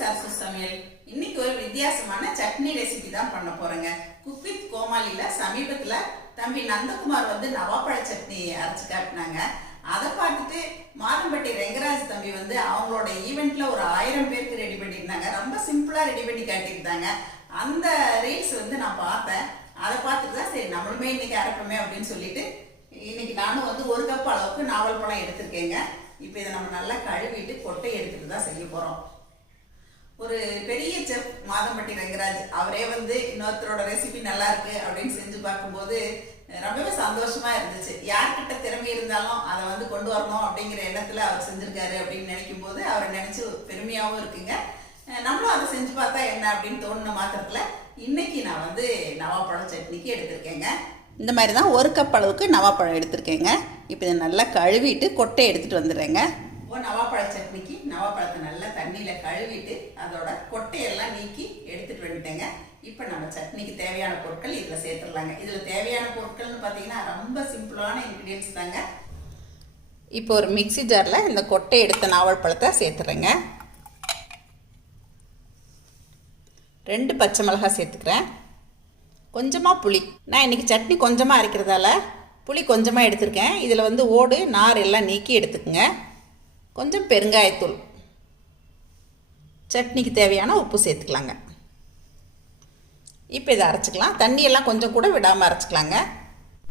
சரசு சமையல் இன்னைக்கு ஒரு வித்தியாசமான சட்னி ரெசிபி தான் பண்ண போறேங்க. குக் வித் கோமாளில சமீபத்துல தம்பி நந்தகுமார் வந்து நவாப்பழ சட்னி அரைச்சு காட்டினாங்க. அதை பார்த்துட்டு மாதம்பட்டி ரெங்கராஜ் தம்பி வந்து அவங்களோட ஈவெண்ட்ல ஒரு ஆயிரம் பேருக்கு ரெடி பண்ணியிருந்தாங்க. ரொம்ப சிம்பிளா ரெடி பண்ணி காட்டியிருந்தாங்க. அந்த ரீல்ஸ் வந்து நான் பார்த்தேன். அதை பார்த்துட்டு தான் சரி நம்மளுமே இன்னைக்கு அரைப்போமே அப்படின்னு சொல்லிட்டு இன்னைக்கு நானும் வந்து ஒரு கப் அளவுக்கு நாவல் பழம் எடுத்திருக்கேங்க. இப்போ இதை நம்ம நல்லா கழுவிட்டு கொட்டை எடுத்துட்டு தான் செய்ய போறோம். ஒரு பெரிய செஃப் மாதம்பட்டி ரங்கராஜ் அவரே வந்து இன்னொருத்தரோட ரெசிபி நல்லா இருக்கு அப்படின்னு செஞ்சு பார்க்கும்போது ரொம்பவே சந்தோஷமா இருந்துச்சு. யார்கிட்ட திறமை இருந்தாலும் அதை வந்து கொண்டு வரணும் அப்படிங்கிற எண்ணத்துல அவர் செஞ்சிருக்காரு அப்படின்னு நினைக்கும் போது அவரை நினைச்சு பெருமையாகவும் இருக்குங்க. நம்மளும் அதை செஞ்சு பார்த்தா என்ன அப்படின்னு தோணுன மாத்திரத்துல இன்னைக்கு நான் வந்து நவாப்பழம் சட்னிக்கு எடுத்திருக்கேங்க. இந்த மாதிரி தான் ஒரு கப் அளவுக்கு நவாப்பழம் எடுத்திருக்கேங்க. இப்போ இதை நல்லா கழுவிட்டு கொட்டை எடுத்துகிட்டு வந்துடுறேங்க. ஓ நவாப்பழ சட்னிக்கு நவாப்பழத்தை நல்லா தண்ணியில் கழுவிட்டு அதோட கொட்டையெல்லாம் நீக்கி எடுத்துகிட்டு வந்துட்டேங்க. இப்போ நம்ம சட்னிக்கு தேவையான பொருட்கள் இதில் சேர்த்துடலாங்க. இதில் தேவையான பொருட்கள்னு பார்த்தீங்கன்னா ரொம்ப சிம்பிளான இன்க்ரீடியன்ஸ் தாங்க. இப்போ ஒரு மிக்சி ஜாரில் இந்த கொட்டை எடுத்த நாவல் பழத்தை சேர்த்துறேங்க. ரெண்டு பச்சை மிளகாய் சேர்த்துக்கிறேன். கொஞ்சமாக புளி. நான் இன்றைக்கி சட்னி கொஞ்சமாக அரைக்கிறதால புளி கொஞ்சமாக எடுத்திருக்கேன். இதில் வந்து ஓடு நார் எல்லாம் நீக்கி எடுத்துக்கோங்க. கொஞ்சம் பெருங்காயத்தூள். சட்னிக்கு தேவையான உப்பு சேர்த்துக்கலாங்க. இப்போ இதை அரைச்சிக்கலாம். தண்ணியெல்லாம் கொஞ்சம் கூட விடாமல் அரைச்சிக்கலாங்க.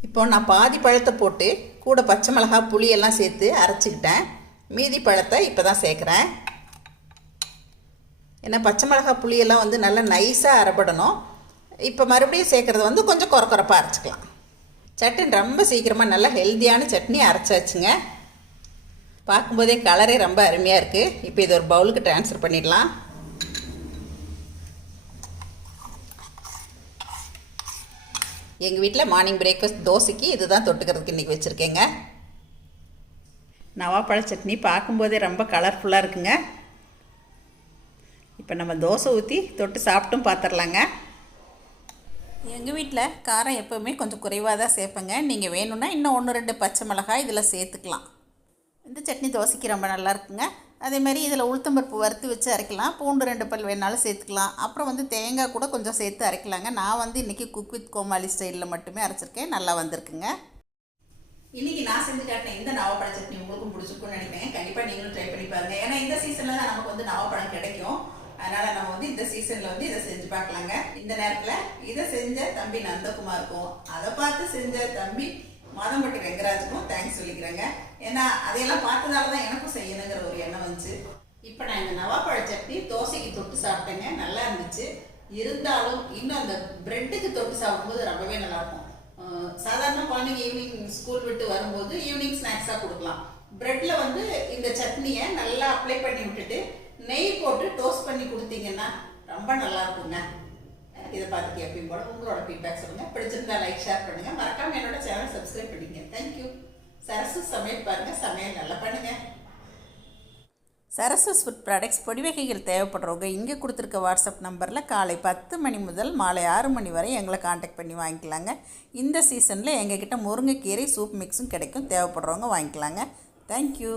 இப்போ நான் பாதி பழத்தை போட்டு கூட பச்சை மிளகாய் புளியெல்லாம் சேர்த்து அரைச்சிக்கிட்டேன். மீதி பழத்தை இப்போ தான் சேர்க்குறேன். ஏன்னா பச்சை மிளகாய் புளியெல்லாம் வந்து நல்லா நைஸாக அரைபடணும். இப்போ மறுபடியும் சேர்க்குறது வந்து கொஞ்சம் குறக்குறப்பாக அரைச்சிக்கலாம். சட்னி ரொம்ப சீக்கிரமாக நல்லா ஹெல்த்தியான சட்னி அரைச்சாச்சுங்க. பார்க்கும்போதே கலரே ரொம்ப அருமையாக இருக்குது இப்போ இது ஒரு பவுலுக்கு ட்ரான்ஸ்ஃபர் பண்ணிடலாம். எங்கள் வீட்டில் மார்னிங் பிரேக்ஃபாஸ்ட் தோசைக்கு இதுதான் தொட்டுக்கிறதுக்கு இன்றைக்கி வச்சுருக்கேங்க. நவாப்பழ சட்னி பார்க்கும்போதே ரொம்ப கலர்ஃபுல்லாக இருக்குங்க. இப்போ நம்ம தோசை ஊற்றி தொட்டு சாப்பிட்டும் பார்த்துடலாங்க எங்கள் வீட்டில் காரம் எப்போவுமே கொஞ்சம் குறைவாக தான் சேர்ப்பேங்க. நீங்கள் வேணும்னா இன்னும் ஒன்று ரெண்டு பச்சை மிளகாய் இதில் சேர்த்துக்கலாம். இந்த சட்னி தோசைக்கு ரொம்ப நல்லா இருக்குங்க அதே மாதிரி இதில் உளுத்தம்பருப்பு வறுத்து வச்சு அரைக்கலாம். பூண்டு ரெண்டு பல் வேணாலும் சேர்த்துக்கலாம். அப்புறம் வந்து தேங்காய் கூட கொஞ்சம் சேர்த்து அரைக்கலாங்க. நான் வந்து இன்றைக்கி குக் வித் கோமாளி ஸ்டைலில் மட்டுமே அரைச்சிருக்கேன். நல்லா வந்திருக்குங்க. இன்றைக்கி நான் செஞ்சு காட்டின இந்த நவப்பழ சட்னி உங்களுக்கும் பிடிச்சிருக்கும்னு நினைக்கிறேன். கண்டிப்பாக நீங்களும் ட்ரை பண்ணி பாருங்க. ஏன்னா இந்த சீசனில் தான் நமக்கு வந்து நவப்பழம் கிடைக்கும். அதனால் நம்ம வந்து இந்த சீசனில் வந்து இதை செஞ்சு பார்க்கலாங்க. இந்த நேரத்தில் இதை செஞ்ச தம்பி நந்தகுமாருக்கும் அதை பார்த்து செஞ்ச தம்பி மாதம்பட்டி வெங்கராஜ் சொல்லிக்கிறேங்க. ஏன்னா அதையெல்லாம் பார்த்ததால தான் எனக்கும் செய்யணுங்கிற ஒரு எண்ணம் வந்துச்சு. இப்போ நான் இந்த நவாப்பழ சட்னி தோசைக்கு தொட்டு சாப்பிட்டேங்க. நல்லா இருந்துச்சு. இருந்தாலும் இன்னும் அந்த பிரெட்டுக்கு தொட்டு சாப்பிடும்போது ரொம்பவே நல்லா இருக்கும் சாதாரண குழந்தைங்க ஈவினிங் ஸ்கூல் விட்டு வரும்போது ஈவினிங் ஸ்நாக்ஸாக கொடுக்கலாம். பிரெட்டில் வந்து இந்த சட்னியை நல்லா அப்ளை பண்ணி விட்டுட்டு நெய் போட்டு டோஸ்ட் பண்ணி கொடுத்தீங்கன்னா ரொம்ப நல்லா இருக்குங்க இதை பார்த்துட்டு எப்பயும் போல உங்களோட ஃபீட்பேக் சொல்லுங்க. பிடிச்சிருந்தா லைக் ஷேர் பண்ணுங்கள் மறக்காமல் என்னோட சேனல் சப்ஸ்கிரைப் சரசு சமையல் பாருங்க சமையல் நல்லா பண்ணுங்க. சரஸ்வஸ் ஃபுட் ப்ராடக்ட்ஸ் பொடி வகைகள் தேவைப்படுறவங்க இங்கே கொடுத்துருக்க வாட்ஸ்அப் நம்பரில் காலை பத்து மணி முதல் மாலை ஆறு மணி வரை எங்களை காண்டாக்ட் பண்ணி வாங்கிக்கலாங்க. இந்த சீசனில் எங்ககிட்ட முருங்கைக்கீரை சூப் மிக்ஸும் கிடைக்கும் தேவைப்படுறவங்க வாங்கிக்கலாங்க. தேங்க்யூ